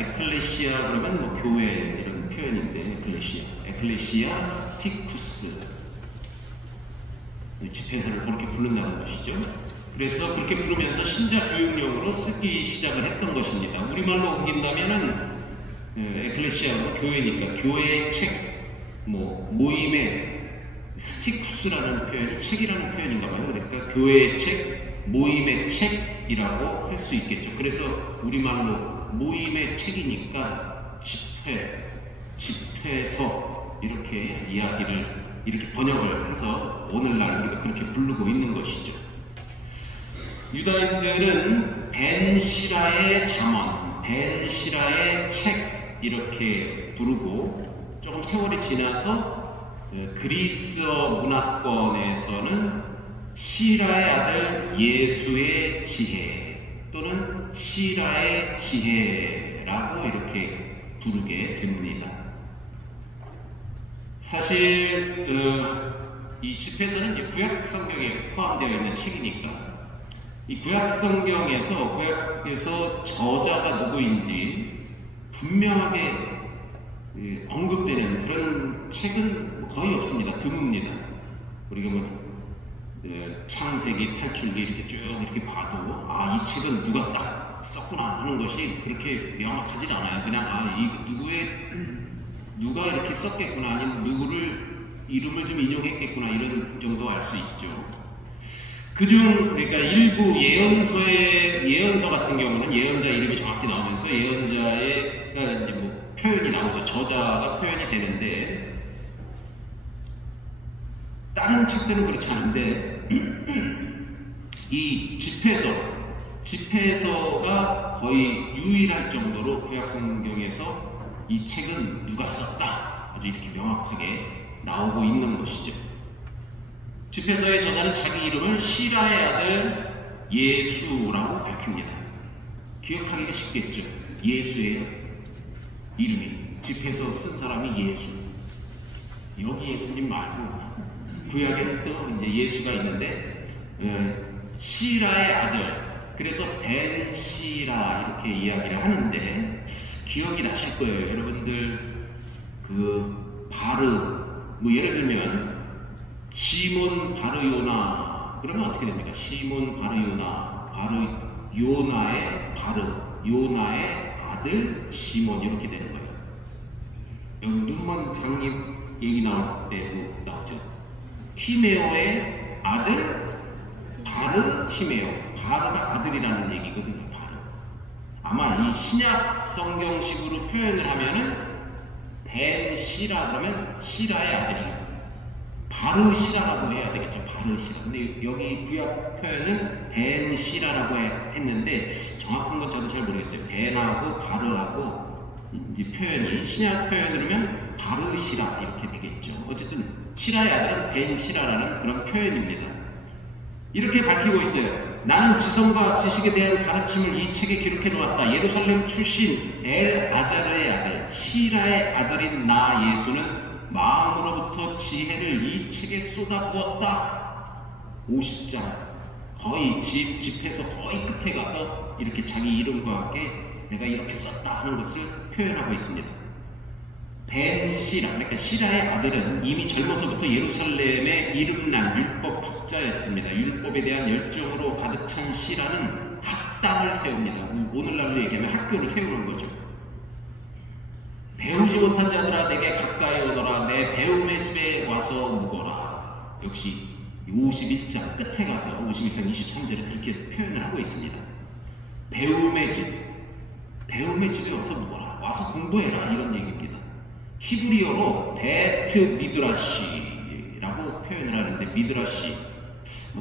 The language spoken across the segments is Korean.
에클레시아 그러면 뭐 교회 이런 표현인데 에클레시아 스티쿠스 집회사를 그렇게 부른다는 것이죠. 그래서 그렇게 부르면서 신자 교육용으로 쓰기 시작을 했던 것입니다. 우리말로 옮긴다면은 에클레시아는 교회니까 교회의 책, 모임의 스티쿠스라는 표현이 책이라는 표현인가 봐요. 그러니까 교회의 책, 모임의 책이라고 할 수 있겠죠. 그래서 우리말로 모임의 책이니까 집회서 이렇게 이렇게 번역을 해서 오늘날 우리가 그렇게 부르고 있는 것이죠. 유다인들은 벤시라의 잠언, 벤시라의 책 이렇게 부르고 조금 세월이 지나서 그리스어 문화권에서는 시라의 아들 예수의 지혜 또는 시라의 지혜라고 이렇게 부르게 됩니다. 사실 이 집회서는 구약 성경에 포함되어 있는 책이니까 이 구약 성경에서 저자가 누구인지 분명하게 언급되는 그런 책은 거의 없습니다. 드뭅니다. 우리가 창세기, 탈출기 이렇게 쭉 이렇게 봐도 이 책은 누가 딱 썼구나 하는 것이 그렇게 명확하지 않아요. 그냥 누가 이렇게 썼겠구나 아니면 누구를 이름을 좀 인용했겠구나 이런 정도 알 수 있죠. 그중 그러니까 일부 예언서 같은 경우는 예언자 이름이 정확히 나오면서 예언자의 이제 표현이 나오죠. 저자가 표현이 되는데 다른 책들은 그렇지 않은데 이 집회서가 거의 유일할 정도로 구약 성경에서 이 책은 누가 썼다 아주 이렇게 명확하게 나오고 있는 것이죠. 집회서의 저자는 자기 이름을 시라의 아들 예수라고 밝힙니다. 기억하기가 쉽겠죠. 예수의 이름이 집회서 쓴 사람이 예수. 여기 예수님 말고 구약에 또 이제 예수가 있는데 시라의 아들. 그래서 벤시라 이렇게 이야기를 하는데 기억이 나실 거예요. 여러분들 바르 예를 들면 시몬 바르요나 그러면 어떻게 됩니까? 시몬 바르요나 요나의 아들 시몬 이렇게 되는 거예요. 여기 누르만 장님 얘기 나올 때도 나오죠. 티메오의 아들 바르가 아들이라는 얘기거든요. 바르. 아마 이 신약 성경식으로 표현을 하면은 벤시라 그러면 시라의 아들이에요. 바르시라라고 해야 되겠죠. 바르시라. 근데 여기 구약 표현은 벤시라라고 했는데 정확한 건 저도 잘 모르겠어요. 벤하고 바르하고 이제 표현이 신약 표현으로면 바르시라 이렇게 되겠죠. 어쨌든 시라의 아들은 벤시라라는 그런 표현입니다. 이렇게 밝히고 있어요. 나는 지성과 지식에 대한 가르침을 이 책에 기록해 놓았다. 예루살렘 출신 엘아자르의 아들 시라의 아들인 나 예수는 마음으로부터 지혜를 이 책에 쏟아부었다. 50장 거의 집회에서 거의 끝에 가서 이렇게 자기 이름과 함께 내가 이렇게 썼다 하는 것을 표현하고 있습니다. 벤시라, 그러니까 시라의 아들은 이미 젊어서부터 예루살렘의 이름난 율법 학자였습니다. 율법에 대한 열정으로 가득 찬 시라는 학당을 세웁니다. 오늘날로 얘기하면 학교를 세우는 거죠. 배우지 못한 자들아 내게 가까이 오너라. 내 배움의 집에 와서 묵어라. 역시 51장 끝에 가서 51장 23절에 그렇게 표현을 하고 있습니다. 배움의 집에 와서 묵어라. 와서 공부해라 이런 얘기입니다. 히브리어로 베트 미드라시라고 표현을 하는데 미드라시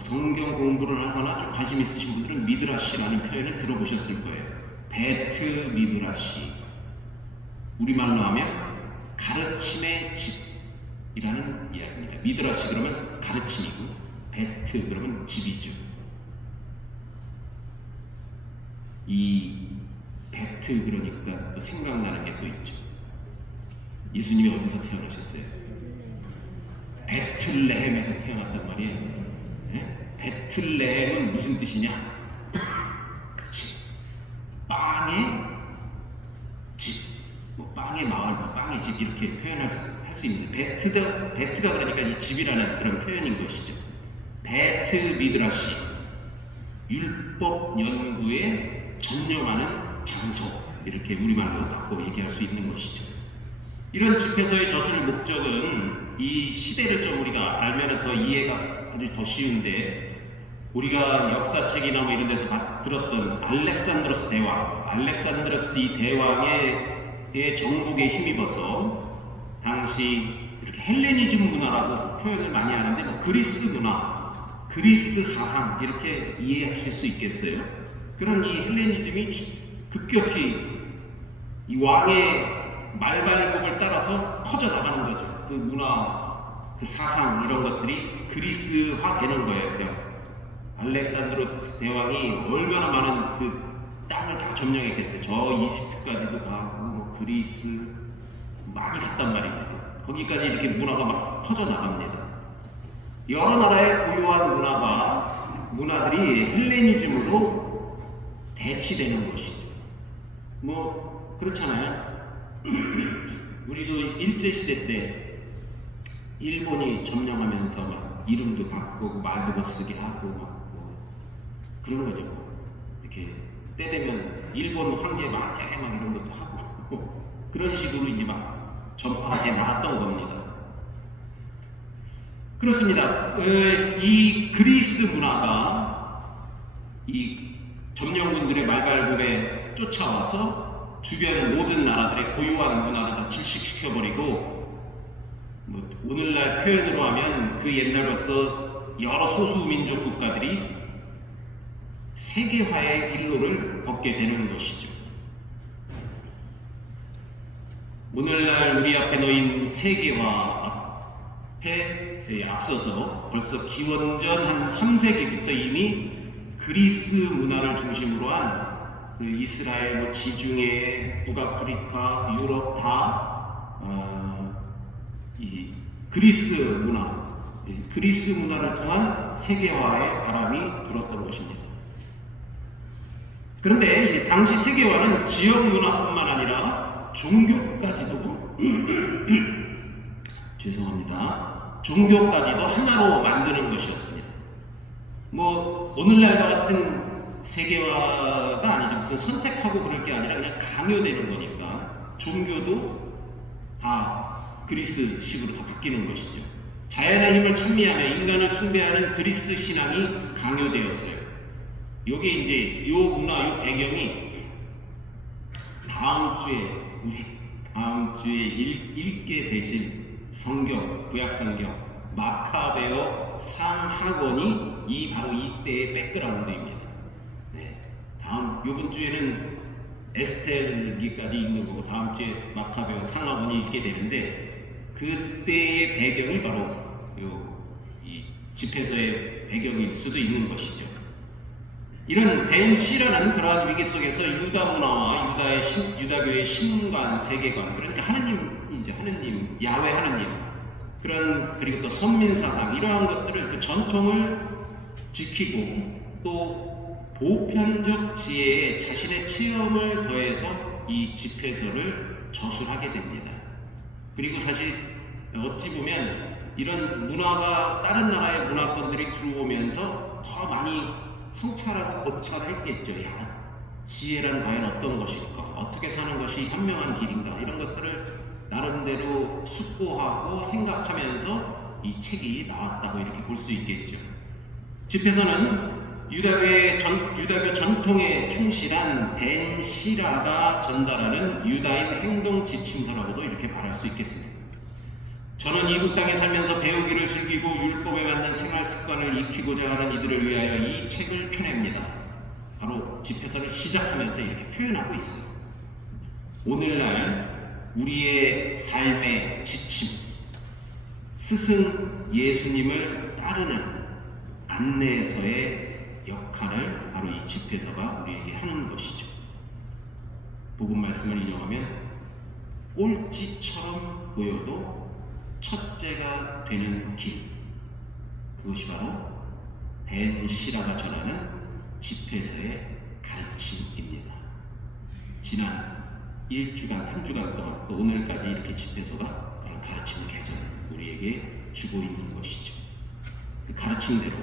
성경 공부를 하거나 좀 관심 있으신 분들은 미드라시라는 표현을 들어보셨을 거예요. 베트 미드라시 우리말로 하면 가르침의 집이라는 이야기입니다. 미드라시 그러면 가르침이고 베트 그러면 집이죠. 이 베트 그러니까 또 생각나는 게 또 있죠. 예수님이 어디서 태어나셨어요? 베틀레헴에서 태어났단 말이에요. 네? 베틀레헴은 무슨 뜻이냐? 그치. 빵의 집, 뭐 빵의 마을, 뭐 빵의 집 이렇게 표현할 수 있는 베트가 그러니까 이 집이라는 그런 표현인 것이죠. 베트 미드라시, 율법 연구에 전념하는 장소, 이렇게 우리말로 바꿔 얘기할 수 있는 것이죠. 이런 집회서의 저술 목적은 이 시대를 좀 우리가 알면 더 이해가 아주 더 쉬운데, 우리가 역사책이나 뭐 이런 데서 들었던 알렉산드로스 대왕, 알렉산드로스 이 대왕의 정복에 힘입어서 당시 이렇게 헬레니즘 문화라고 표현을 많이 하는데, 뭐 그리스 문화, 그리스 사상 이렇게 이해하실 수 있겠어요. 그런 이 헬레니즘이 급격히 이 왕의 말발굽을 따라서 퍼져나가는 거죠. 그 문화, 그 사상 이런 것들이 그리스화 되는 거예요. 알렉산드로스 대왕이 얼마나 많은 그 땅을 다 점령했겠어요. 저 이집트까지도 가고 뭐 그리스 많이 갔단 말입니다. 거기까지 이렇게 문화가 막 퍼져나갑니다. 여러 나라의 고유한 문화들이 헬레니즘으로 대치되는 것이죠. 뭐 그렇잖아요. 우리도 일제시대 때 일본이 점령하면서 막 이름도 바꾸고 말도 못 쓰게 하고 막 그런 거죠. 이렇게 때 되면 일본 황제 만세 막 이런 것도 하고 그런 식으로 이제 막 전파해 나갔던 겁니다. 그렇습니다. 이 그리스 문화가 이 점령군들의 말발굽에 쫓아와서 주변 모든 나라들의 고유한 문화를 다 질식시켜버리고, 뭐 오늘날 표현으로 하면 그 옛날부터 여러 소수민족 국가들이 세계화의 일로를 걷게 되는 것이죠. 오늘날 우리 앞에 놓인 세계화에 앞서서 벌써 기원전 한 3세기부터 이미 그리스 문화를 중심으로 한 그 이스라엘, 지중해, 북아프리카, 유럽 다 이 그리스 문화를 통한 세계화의 바람이 불었던 것입니다. 그런데 당시 세계화는 지역 문화뿐만 아니라 종교까지도 죄송합니다. 종교까지도 하나로 만드는 것이었습니다. 뭐 오늘날과 같은 세계화가 아니죠. 무슨 선택하고 그럴 게 아니라 그냥 강요되는 거니까 종교도 다 그리스식으로 다 바뀌는 것이죠. 자연의 힘을 찬미하며 인간을 숭배하는 그리스 신앙이 강요되었어요. 요게 이제 요 문화, 요 배경이 다음 주에 읽게 되신 성경, 구약성경 마카베오 상하권이 바로 이때의 백그라운드입니다. 네. 요번 주에는 에스텔기까지 읽는 거고 다음 주에 마카베오 상하권이 읽게 되는데, 그때의 배경이 바로 이 집회서의 배경일 수도 있는 것이죠. 이런 벤시라는 그러한 위기 속에서 유다 문화와 유다교의 신관, 세계관, 그러니까 하느님, 야훼 하느님, 그리고 또 선민사상, 이러한 것들을 그 전통을 지키고 또 보편적 지혜에 자신의 체험을 더해서 이 집회서를 저술하게 됩니다. 그리고 사실 어찌 보면 이런 문화가 다른 나라의 문화권들이 들어오면서 더 많이 성찰하고 고찰했겠죠. 지혜란 과연 어떤 것일까? 어떻게 사는 것이 현명한 길인가? 이런 것들을 나름대로 숙고하고 생각하면서 이 책이 나왔다고 이렇게 볼 수 있겠죠. 집회서는 유다교 전통에 충실한 벤시라가 전달하는 유다인 행동 지침서라고도 이렇게 말할 수 있겠습니다. 저는 이국 땅에 살면서 배우기를 즐기고 율법에 맞는 생활 습관을 익히고자 하는 이들을 위하여 이 책을 펴냅니다. 바로 집회서를 시작하면서 이렇게 표현하고 있어요. 오늘날 우리의 삶의 지침, 스승 예수님을 따르는 안내서의 역할을 바로 이 집회서가 우리에게 하는 것이죠. 복음 말씀을 인용하면 꼴찌처럼 보여도 첫째가 되는 길, 그것이 바로 벤시라가 전하는 집회서의 가르침입니다. 지난 1주간, 3주간 동안 또 오늘까지 이렇게 집회소가 가르치는 개선을 우리에게 주고 있는 것이죠. 그 가르침대로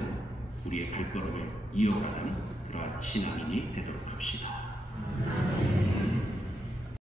우리의 발걸음을 이어가는 그러한 신앙인이 되도록